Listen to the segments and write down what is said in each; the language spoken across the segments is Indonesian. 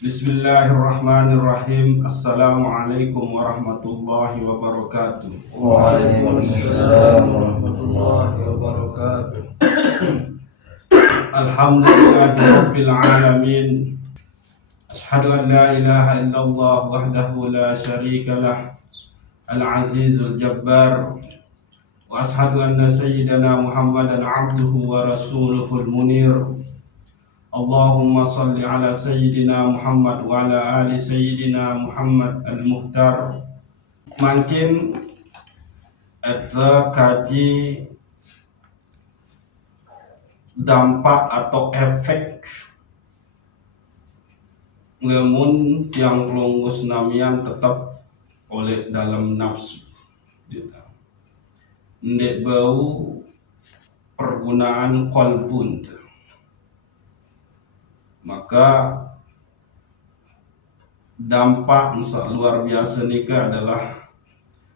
Bismillahirrahmanirrahim. Assalamualaikum warahmatullahi wabarakatuh. Waalaikumsalam warahmatullahi wabarakatuh. Alhamdulillahirabbil alamin. Ashhadu an la ilaha illallah wahdahu la syarika lah, al-azizul jabbar. Wa ashhadu anna sayyidana Muhammadan abduhu wa rasuluhul munir. Allahumma salli ala sayyidina Muhammad wa ala ali sayyidina Muhammad al-muhtar. Makin eta kaji dampak atau efek lamun tiang pelunggus namian tetap oleh dalam nafsu. Ndek bau pergunaan qalbun, maka dampak luar biasa nikah adalah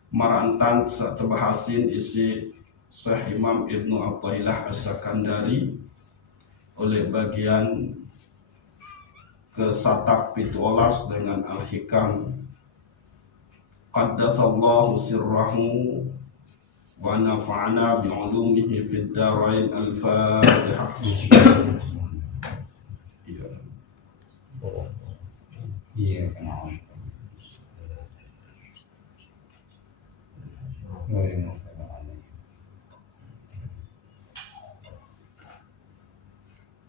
marantan tebahasin isi Syekh Imam Ibnu Athaillah As-Sakandari oleh bagian ke-1 dengan Al-Hikam. Qaddasallahu sirrahu wa nafa'ana bi'ulumihi fid darain. Al-Fatihah. Iya, kenal.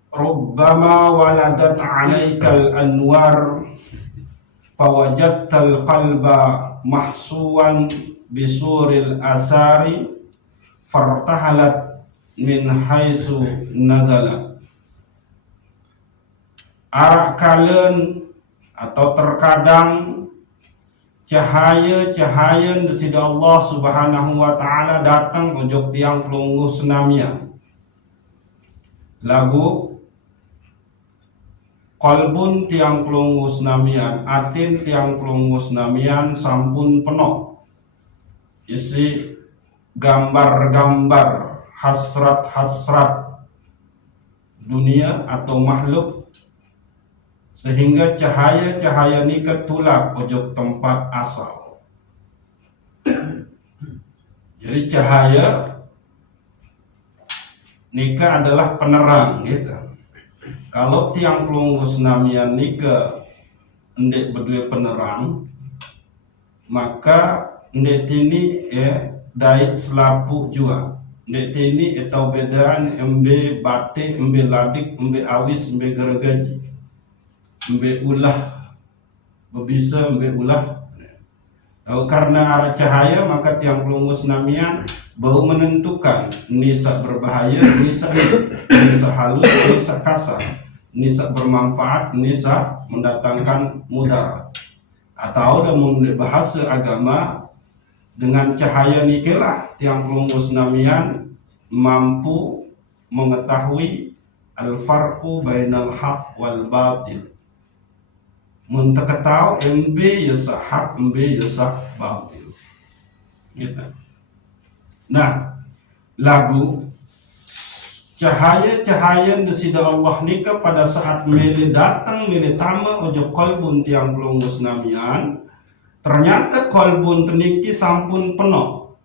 Rubbama waladat 'alaikal anwar fawajadtal qalba mahsuwan bisuril asari fartahalat min haitsu nazala. Arak kalen atau terkadang cahaya-cahaya dari Allah Subhanahu wa taala datang ojok tiang pelunggu senamia. Lagu qalbun tiang pelunggu senamian, atin tiang pelunggu senamian sampun penuh isi gambar-gambar hasrat-hasrat dunia atau makhluk, sehingga cahaya-cahaya ini ketulak ojok tempat asal. Jadi cahaya nikah adalah penerang gitu. Kalau tiang pelunggu senamian nikah ndek berdua penerang, maka ndek tini dait selapu jua. Ndek tini atau bedaan embe batik, embe ladik, embe awis, embe gergaji, embe ulah, bebisa embe ulah. Karena arah cahaya maka tiang pelunggu senamian bau menentukan nisa berbahaya, nisa halus, nisa kasar, nisa bermanfaat, nisa mendatangkan mudarat. Atau dalam bahasa agama, dengan cahaya nikilah tiang pelunggu senamian mampu mengetahui al-farqu bainal haq wal batil. Menteketau MB yasa hak, MB yasa batil. Gitu. Nah, lagu cahaya-cahaya desida Allah nikah pada saat mele datang mele tama ojo kolbun tiang pelunggu senamian, ternyata kolbun teniki sampun penuh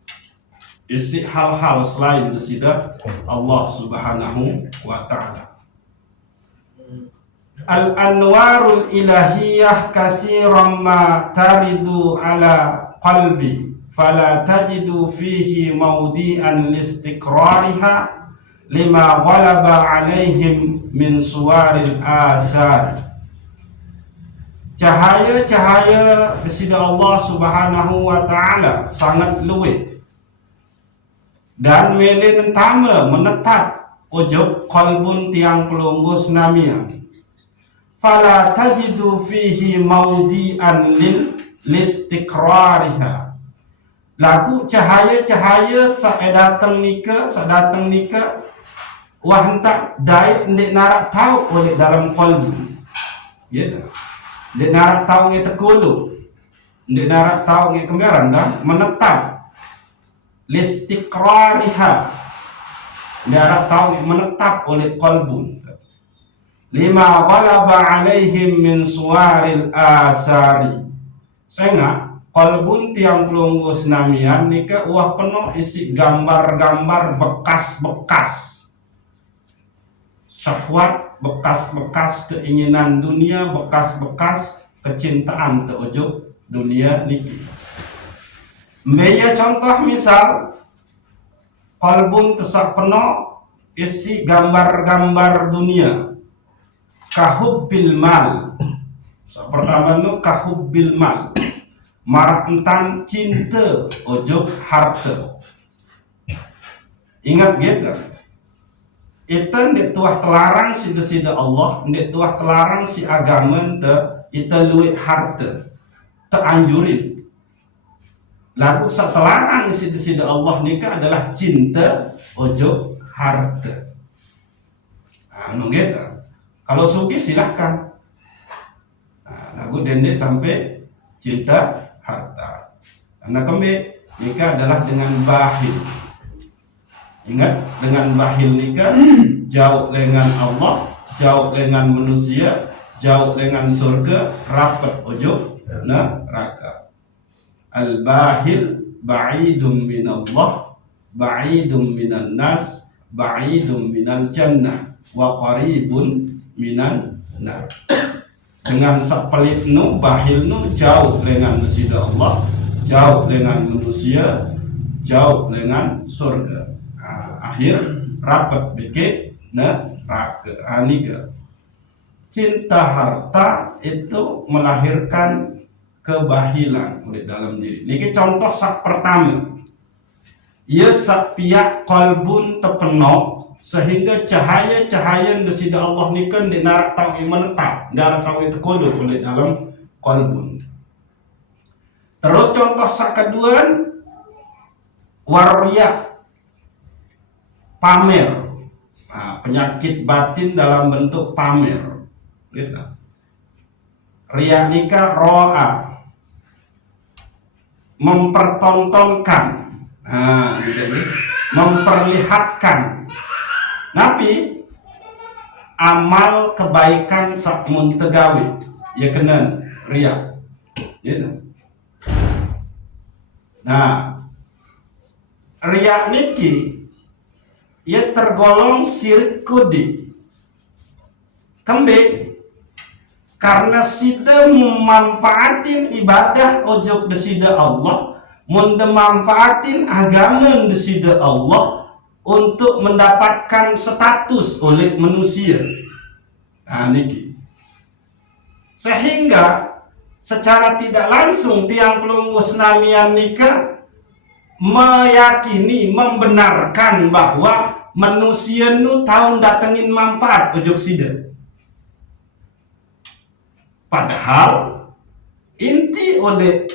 isi hal-hal selain desida Allah Subhanahu wa ta'ala. Al-anwarul ilahiyah kasiran ma taridu ala qalbi fala tajidu fihi mawdi'an listiqrariha lima ghalaba alaihim min suwaril asar. Cahaya-cahaya besida Allah Subhanahu wa ta'ala sangat luwih dan melen tama menetap ojok qalbun tiang pelunggu senamian. Fala tajidu fihi mawdi'an listiqrariha. Lagu cahaya-cahaya sadatang nika wah hentak dait ndek narak tahu oleh dalam qalbu. Ya. Ndek narak tahu nge tekulu. Ndek narak tahu nge kemeran dah menetap. Listiqrariha. Narak tahu nge menetap oleh qalbu. lima ghalaba alaihim min suwaril asari. Sehingga kolbun tiang pelunggus namian nika uah penuh isi gambar-gambar bekas-bekas syahwat, bekas-bekas keinginan dunia, bekas-bekas kecintaan teujub dunia niki. Mbaya contoh misal kolbun tesak penuh isi gambar-gambar dunia, kahubbil mal. Pertama nu kahubbil mal, marah entan cinta ojok harta. Ingat gitu, itu ndek tuah telarang sida Allah, ndek tuah telarang si agama te ita luit harta te anjurin. Lagu setelarang sida Allah nika adalah cinta ojok harta. Anu gitu. Kalau sugi silahkan. Lagu dendek sampai cinta harta. Karena kembe nikah adalah dengan bahil. Ingat, dengan bahil nikah jauh dengan Allah, jauh dengan manusia, jauh dengan surga, rapat ujub neraka. Al-bahil ba'idum minallah, ba'idum minan nas, ba'idum minal jannah, wa qaribun minan nar. Dengan sepelit nu bahil nu jauh dengan sida Allah, jauh dengan manusia, jauh dengan surga. Akhir rapat bikin neraka. Anika cinta harta itu melahirkan kebahilan oleh dalam diri. Niki contoh sak pertama. Ia sak piak kolbun tepenok sehingga cahaya-cahaya desida Allah nikan di narak tawi menetap, narak tawi tekolo oleh dalam kolbun. Terus contoh sak kedua, waria pamer. Penyakit batin dalam bentuk pamer. Lihat. Riya nika ro'a, mempertontonkan, gitu, memperlihatkan. Nabi amal kebaikan sak muntegawi ya kena riya. Gitu. Nah, riya niki ia tergolong syirik kudi. Kembali karena sida memanfaatin ibadah ojok desida Allah, memanfaatin agama desida Allah untuk mendapatkan status oleh manusia. Nah, niki. Sehingga secara tidak langsung tiang pelunggus namian nikah meyakini, membenarkan bahwa manusia nu tahu datengin manfaat ojok sida. Padahal inti oleh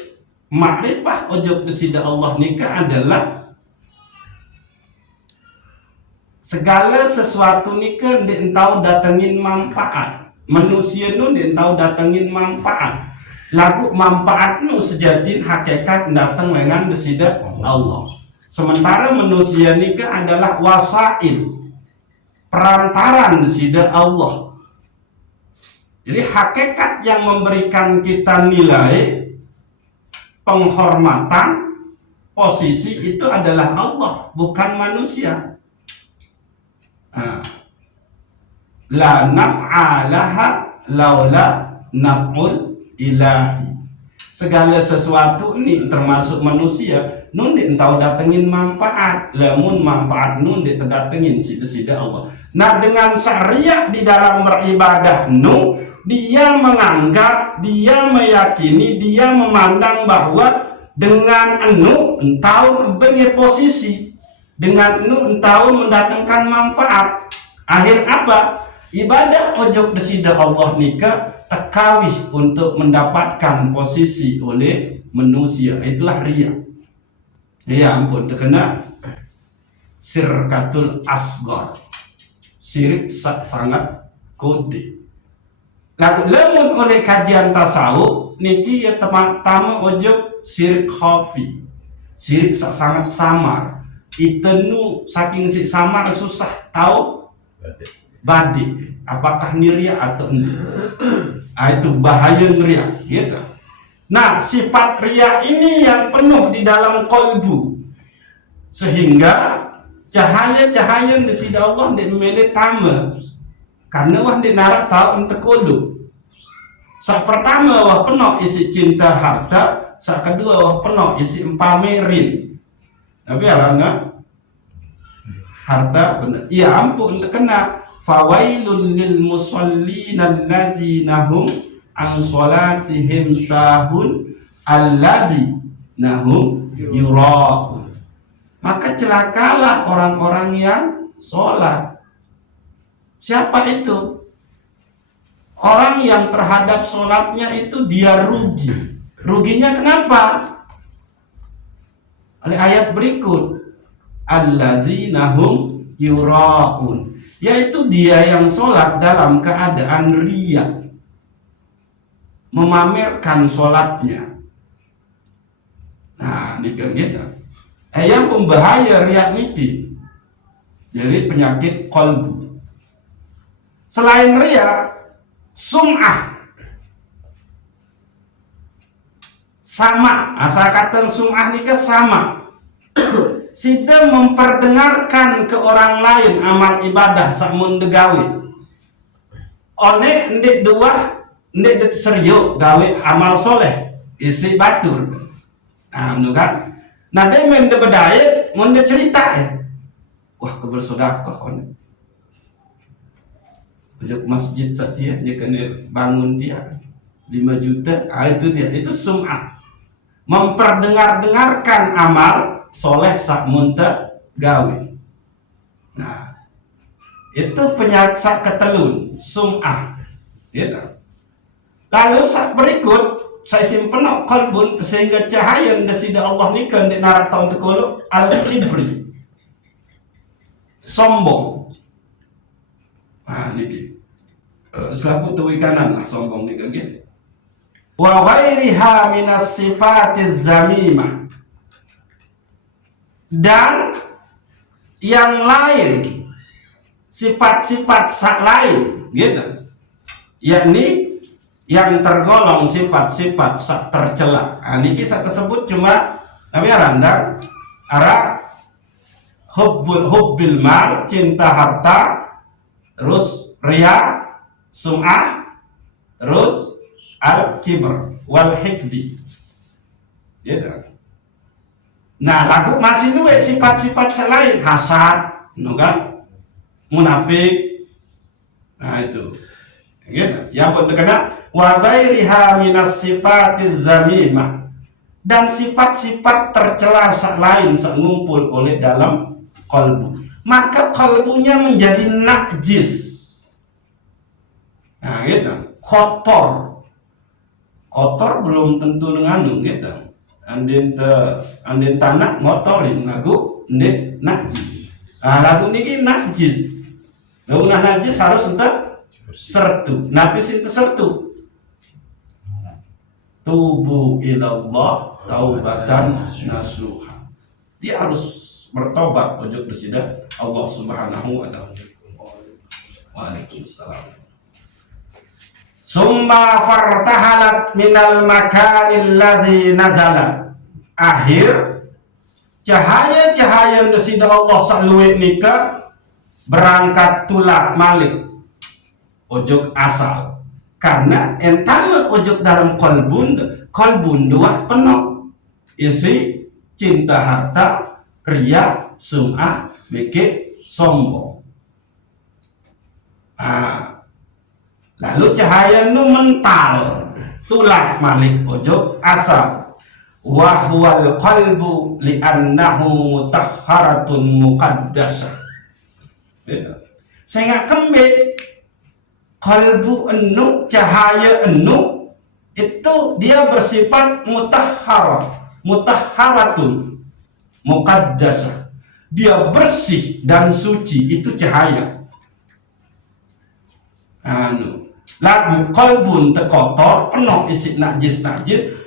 makrifah ojok desida Allah nikah adalah segala sesuatu nikah dientau datengin manfaat. Manusia nu dientau datengin manfaat. Lagu manfaat nu sejati hakikat datang dengan desida Allah. Sementara manusia nikah adalah wasail, perantaran desida Allah. Jadi hakikat yang memberikan kita nilai, penghormatan, posisi itu adalah Allah, bukan manusia. La naf'a laha laula naf'ul ilahi. Segala sesuatu ini termasuk manusia nun entau datengin manfaat, lamun manfaat nun datengin sida Allah. Nah, dengan syariat di dalam beribadah nu dia menganggap, dia meyakini, dia memandang bahwa dengan enu entau benar posisi, dengan enu entau mendatangkan manfaat. Akhir apa? Ibadah ojok desida Allah nikah tekawih untuk mendapatkan posisi oleh manusia. Itulah riya. Ya ampun, terkena sirkatul asghar, syirik sangat kode. Lalu lemun oleh kajian tasawuf niki ya teman-teman ojok syirik khafi, syirik sangat samar. Itenu saking si samar susah tahu badik, apakah ini riya atau enggak. Itu bahaya riya, gitu. Nah, sifat riya ini yang penuh di dalam kolbu, sehingga cahaya-cahaya di sisi Allah di mele tama, karena wah di narak tahu untuk kolbu. Sak pertama wah penuh isi cinta harta, sak kedua wah penuh isi pamerin. Tapi alangkah harta benar. Iya ampun untuk kena fawailun lil musallin allazina hum an salatihim sahun allazina hum yura'un. Maka celakalah orang-orang yang sholat. Siapa itu? Orang yang terhadap sholatnya itu dia rugi. Ruginya kenapa? Oleh ayat berikut, allazina hum yura'un, yaitu dia yang sholat dalam keadaan riya, memamerkan sholatnya. Nah, ini kan gitu. Yang pembahaya riya niki, jadi penyakit kolbu. Selain riya, sum'ah. Sama, asal kata sum'ah nikah sama. Sida memperdengarkan ke orang lain amal ibadah sakmun degawe. One ndek dua, ndek serius gawe amal soleh, isi batur. Nah, kan? Nah, dia main de bedaya, mun de cerita wah kebersedekah on. Ujung masjid satia dia kena bangun dia 5 juta, itu dia, itu sum'ah. Memperdengar-dengarkan amal soleh sak munta gawe. Nah, itu penyakit ketelun, sum'ah. Gitu. Lalu sak berikut saya simpen kolbun sehingga cahaya yang dasida Allah ni kan di narak tahun tekolo al-kibri, sombong. Nah, ini selaku tuwi kanan lah sombong ni kan gitu. Wa ghairiha minas sifatiz zamimah, dan yang lain sifat-sifat sak lain gitu, yakni yang tergolong sifat-sifat sak tercela. Ini kisah tersebut cuma tapi randang arah hubbil mal, cinta harta, terus riya, sum'ah, terus al-kibr wal hikdi. Ya. Nah, lagu masih dua sifat-sifat selain hasad, kan? Munafik. Nah, itu. Gitu. Yang pun terkena wa ghairiha minas sifatiz zamimah, dan sifat-sifat tercela lain ngumpul oleh dalam kalbu, maka kalbunya menjadi najis. Nah, gitu. Kotor belum tentu ngandung gitu. Andin tanah motorin lagu ndek najis. Nah, lagu niki najis. Lagu najis harus entar sertu, napis itu sertu. Tubu ilallah taubatan nasuha. Dia harus bertobat ujug bersida Allah Subhanahu wa ta'ala. Waalaikumsalam. Summa fartahalat minal makanil ladzi nazala. Akhir cahaya-cahaya bersida Allah saluwe nika berangkat tulak malik ojok asal, karena entama ojok dalam kolbun dua penuh isi cinta harta, riya, sum'ah, bikin sombong. Lalu cahaya nu mental tulak malik ojok asal, wahwal qalbu li'annahu mutahharatun muqaddasah. Saya nggak kembali kalbu enu, cahaya enu itu dia bersifat mutahharatun muqaddasah, dia bersih dan suci, itu cahaya. Lagu kalbun terkotor penuh isi najis,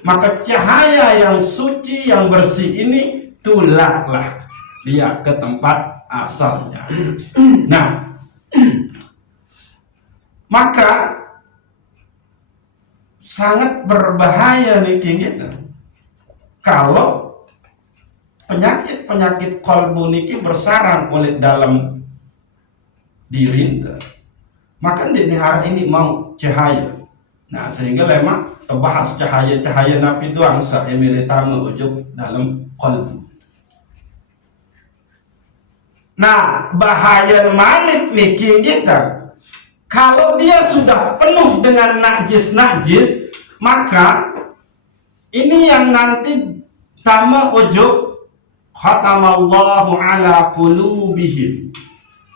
maka cahaya yang suci yang bersih ini tulaklah dia ke tempat asalnya. Nah, Maka sangat berbahaya nih gitu. Kalau penyakit kolbu niki bersarang oleh dalam diri, maka di hari ini mau cahaya. Nah, sehingga lemah terbahas cahaya napi doang sa emilitama ujuk dalam kolbu. Nah, bahaya malik niki kita. Kalau dia sudah penuh dengan najis, maka ini yang nanti tama ujuk khatamallahu ala qulubihim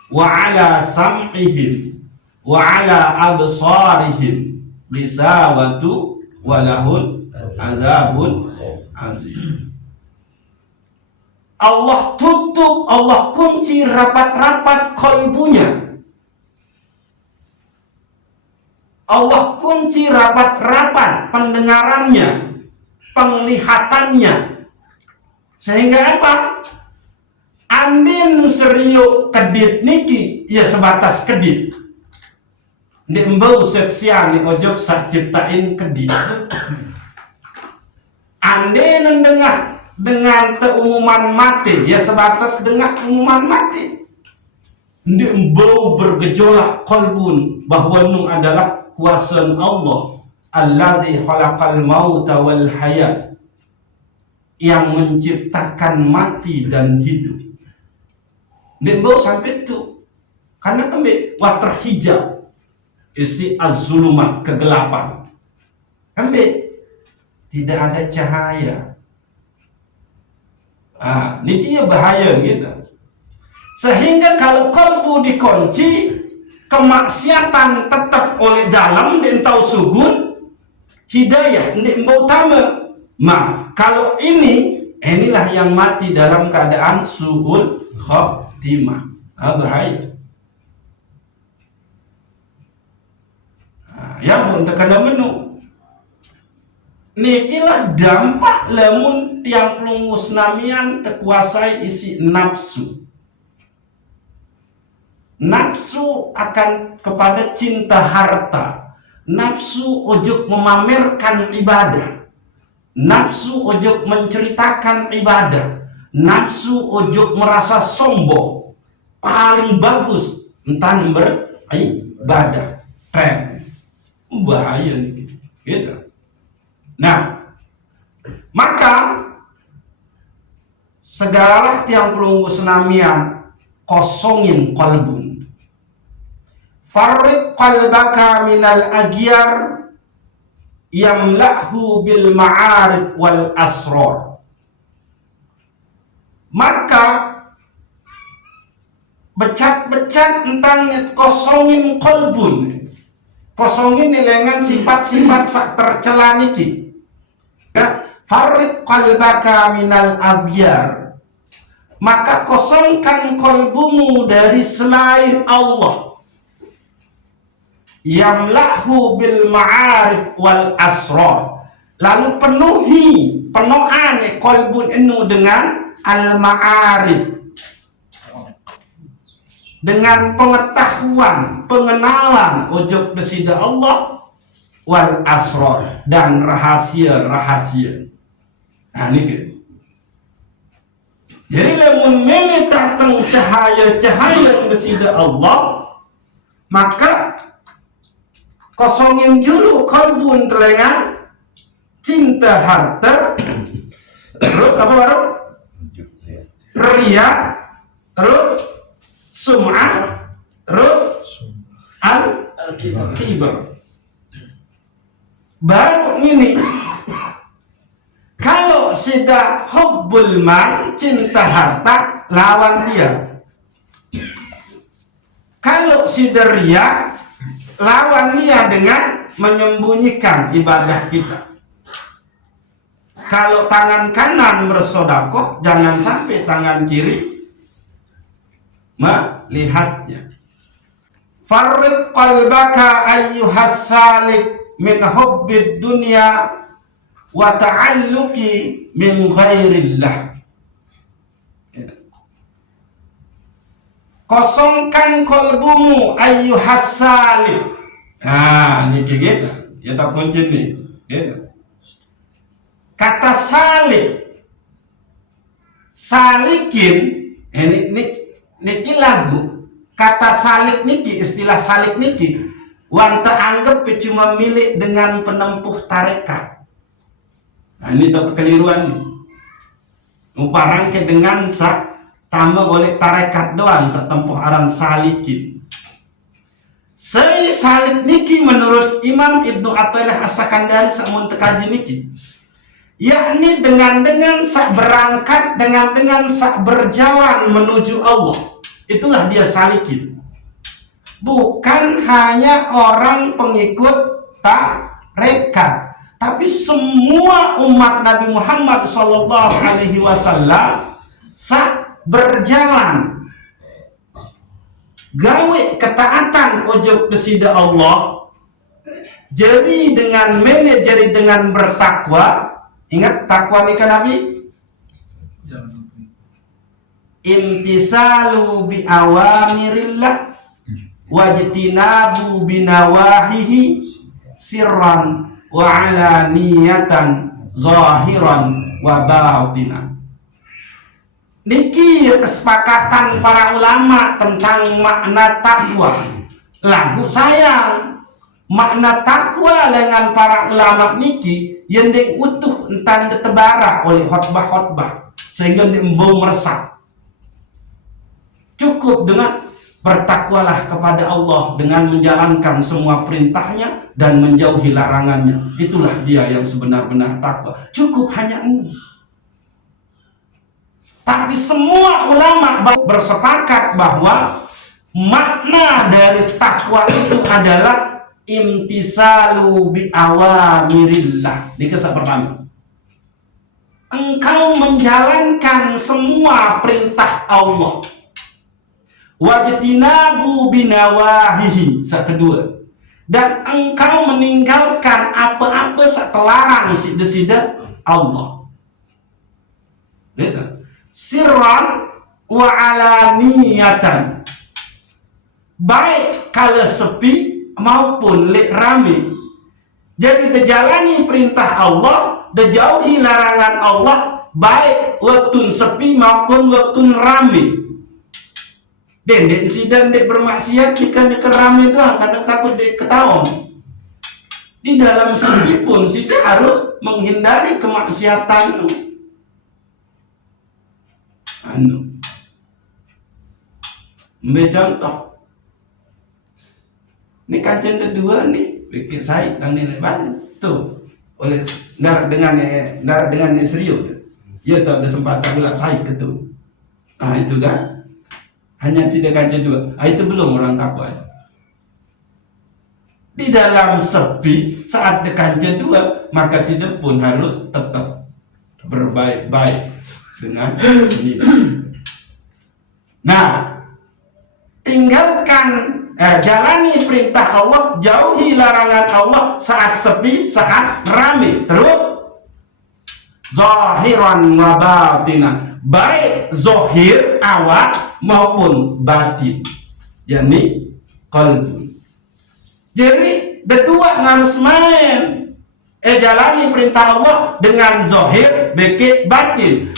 wa ala sam'ihim wa ala absarihim ghisawatu wa lahun azabun azim. Allah tutup, Allah kunci rapat-rapat kolbunya. Allah kunci rapat-rapat pendengarannya, penglihatannya. Sehingga apa? Andin seriuk kedit niki, ya sebatas kedit. Di embau seksian ni ojok sak ciptain kedit. Andin dengah dengan keumuman mati, ya sebatas dengar umuman mati. Di embau bergejolak kolbun bahwa nu adalah kuasa Allah allazi khalaqal mauta wal hayat, yang menciptakan mati dan hidup. Dia bawa sampai itu karena kami water hijab isi az-zulumat, kegelapan. Kami tidak ada cahaya. Ini dia bahaya gitu. Sehingga kalau kolbu dikunci, kemaksiatan tetap oleh dalam dan tahu sugun, hidayah ini utama. Kalau inilah yang mati dalam keadaan su'ul khotimah. Bahaya. Yang pun terkena menu. Nikilah dampak lamun tiang pelungus namian terkuasai isi nafsu. Nafsu akan kepada cinta harta. Nafsu ojuk memamerkan ibadah. Nafsu ojuk menceritakan ibadah. Nafsu ojuk merasa sombong. Paling bagus entah beribadah. Keren. Bahaya gitu. Nah, maka segalalah tiang pelunggu senamian kosongin qalbun. Farriq qalbaka minal agyar yamla'hu bil ma'arif wal asrar. Maka becat-becat tentang kosongin qalbun. Kosongin nilengan sifat-sifat sak tercela niki. Farriq qalbaka minal agyar. Maka kosongkan kolbumu dari selain Allah. Yamla'hu bil ma'arif wal asrar. Lalu penuhan kolbun inu dengan al-ma'arif, dengan pengetahuan, pengenalan ujub besida Allah, wal asrar, dan rahasia-rahasia. Nah ini. Jadi lamun memilih datang cahaya besida Allah, maka kosongin dulu kolbun telenga cinta harta, terus apa baru? Ria, terus sum'ah, terus al-kibar. Baru ini kalau sudah hubbul mal, cinta harta, lawan dia. Kalau sudah ria, lawan dia dengan menyembunyikan ibadah kita. Kalau tangan kanan bersodakoh, jangan sampai tangan kiri melihatnya. Farriq qalbaka ayyuhas salik min hubbid dunya wa ta'alluqi min ghairillah. Kosongkan kolbumu ayyuhas salik. Niki gitu. Ya tak kunci nih. Gitu. Kata salikin, niki lagu. Kata salik niki, istilah salik niki, wanta anggap cuma milik dengan penempuh tarekat. Ini tak kekeliruan nih. Uparang ke dengan tama oleh tarekat doang tempuh aran salikin. Sei salik niki menurut Imam Ibnu Athaillah As-Sakandari samun tekaji niki, yakni dengan sak berangkat, dengan sak berjalan menuju Allah. Itulah dia salikin. Bukan hanya orang pengikut tarekat, tapi semua umat Nabi Muhammad SAW sak berjalan gawe ketaatan ojok besida Allah. Jadi dengan jadi dengan bertakwa. Ingat takwa ni kan Nabi? Imtisalu bi awamirillah wajtinabu binawahihi sirran wa alaniyatan zahiran wa batinan. Niki kesepakatan para ulama tentang makna takwa. Lagu sayang makna takwa dengan para ulama niki yang utuh entan ditebara oleh khotbah-khotbah sehingga embau meresap. Cukup dengan bertakwalah kepada Allah dengan menjalankan semua perintahnya dan menjauhi larangannya. Itulah dia yang sebenar-benar takwa. Cukup hanya ini. Tapi semua ulama bersepakat bahwa makna dari takwa itu adalah imtisalu bi awamirillah. Di kisah pertama, engkau menjalankan semua perintah Allah. Wajtinabu binawahihi. Kedua, dan engkau meninggalkan apa-apa terlarang sida Allah. Gitu. Sirran wa alaniyatan, baik kalau sepi maupun rame. Jadi dijalani perintah Allah, dijauhi larangan Allah, baik waktu sepi maupun waktu rame. Dan sidang dek bermaksiat jika dek rame doang karena takut dek ketahuan. Di dalam sepi pun kita harus menghindari kemaksiatan. Contoh, ini kancing kedua nih, pikir saya dan nenek balik tuh oleh dengan serius, ya tak ada sempat gula saya ketu. Itu kan hanya si kancing dua, itu belum orang takwa. Di dalam sepi saat kancing dua, maka si pun harus tetap berbaik-baik dengan sendiri. Nah, tinggalkan jalani perintah Allah, jauhi larangan Allah saat sepi, saat ramai. Terus zahiran wa batinan, baik zahir awak maupun batin, yakni qalbu. Jadi kedua harus main jalani perintah Allah dengan zahir beke batin,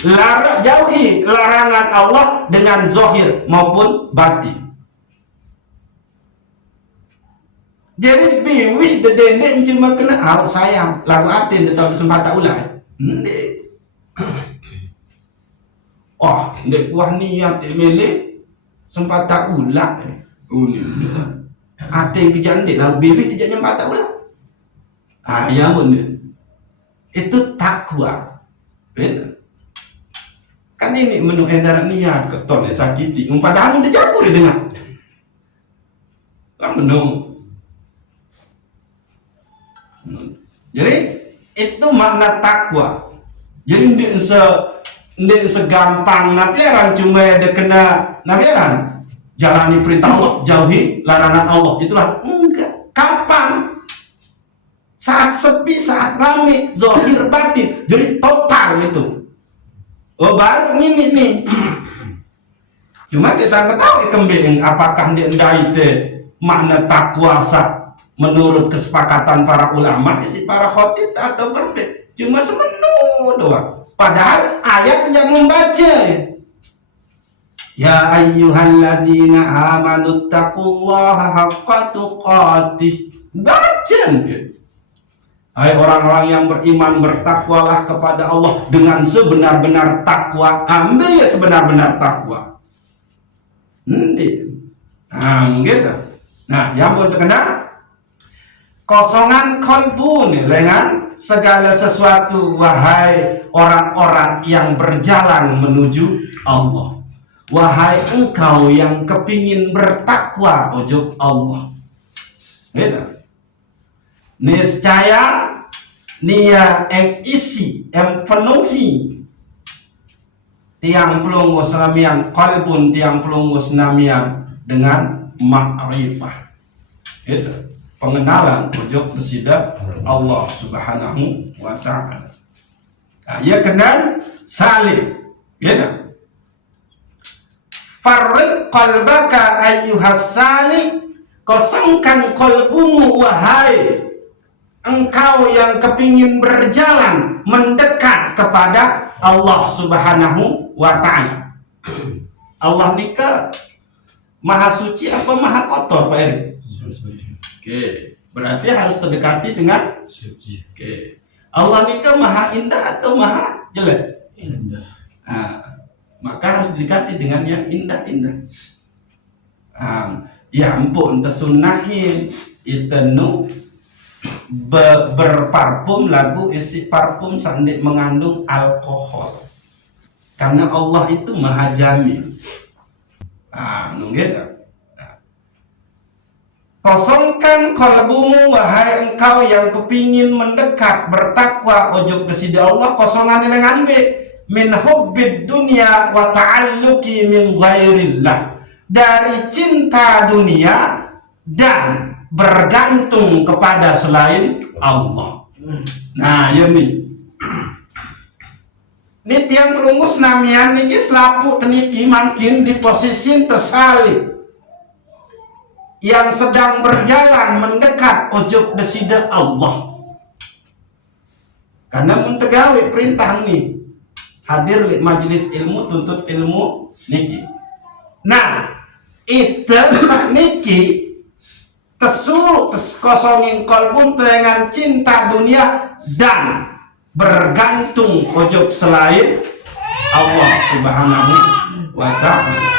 jauhi larangan Allah dengan zahir maupun batin. Jadi biwih dedendek cuma kena sayang lagu atin tetap kesempatan ulang. Ndek kuah niat milih sempat tak ulang. Atin kerjaan dek lagu biwih kerjanya sempat tak ulang. Ya benar. Itu takwa. Benar. Kan ini menu edaran niat keton sakiti. Padahal udah jago dengar. Kan menung. Jadi itu makna takwa. Jadi ndek segampang nabiaran cuma ada kena nabiaran. Jalani perintah Allah, jauhi larangan Allah. Itulah enggak. Kapan? Saat sepi, saat ramai, zahir batin. Jadi total itu. Baru ini nih. Cuma kita ketahui kembali apakah dia ndai makna takwa menurut kesepakatan para ulama isi para khotib atau berbeda cuma semenu doang, padahal ayatnya membaca ya ayyuhallazina amanu taqullaha haqqa tuqatih, baca hai orang-orang yang beriman, bertakwalah kepada Allah dengan sebenar-benar takwa. Ambil ya sebenar-benar takwa. Nah, gitu. Nah, yang pun terkena kosongan kolbu nih dengan segala sesuatu, wahai orang-orang yang berjalan menuju Allah. Wahai engkau yang kepingin bertakwa ujub Allah. Gitu. Niscaya nia isi penuhi tiang pelung musnamian qalbun tiang pelung musnamian dengan ma'rifah. Itu pengenalan ujub besida Allah Subhanahu wa ta'ala. Nah, ia kenal salim. Gitu. Farriq qalbaka ayyuhas salik, kosongkan kolbumu wahai engkau yang kepingin berjalan mendekat kepada Allah Subhanahu wa ta'ala. Allah nikah maha suci apa maha kotor Pak Eri? Oke, berarti harus terdekati dengan suci. Oke. Allah nikah maha indah atau maha jelek? Indah. Nah, maka harus didekati dengan yang indah-indah. Ya ampun, tersunahin itenu berparfum lagu isi parfum sandik mengandung alkohol, karena Allah itu maha jamil. Kosongkan kolbumu wahai engkau yang kepingin mendekat bertakwa ojok besida Allah, kosongan dengan min hubbid dunya wa ta'alluqi min ghairillah, dari cinta dunia dan bergantung kepada selain Allah. Nah, ini tiang pelungus namian niki selapu teniki makin di posisi tersalib yang sedang berjalan mendekat ojok besida Allah, karena mentegawe perintah nih hadir di majelis ilmu tuntut ilmu niki. Nah, itu sak niki kosongin kolbun dengan cinta dunia dan bergantung ojok selain Allah Subhanahu wa ta'ala.